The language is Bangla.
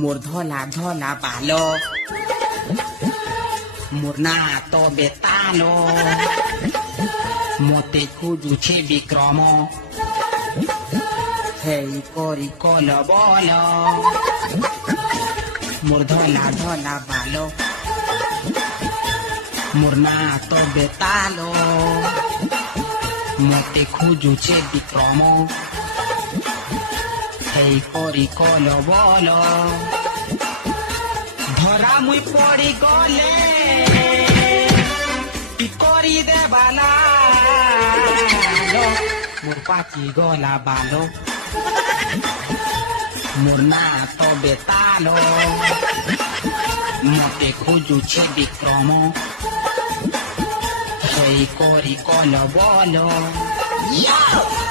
মোর ধলা ধলা বালো মোর না তো বেতালো মতে খুঁজুছে বিক্রম হেই করি কল বল মোর ধলা ধলা বালো মোর না তো বেতালো মতে খুঁজুছে বিক্রম হেই করি কল বল ধরা মুই পড়ি গলে কি করি দেবালা মোর পাচি গলা বালো মোর না তো বেতালো মতে খুঁজুছে বিক্রম সেই করি কল বল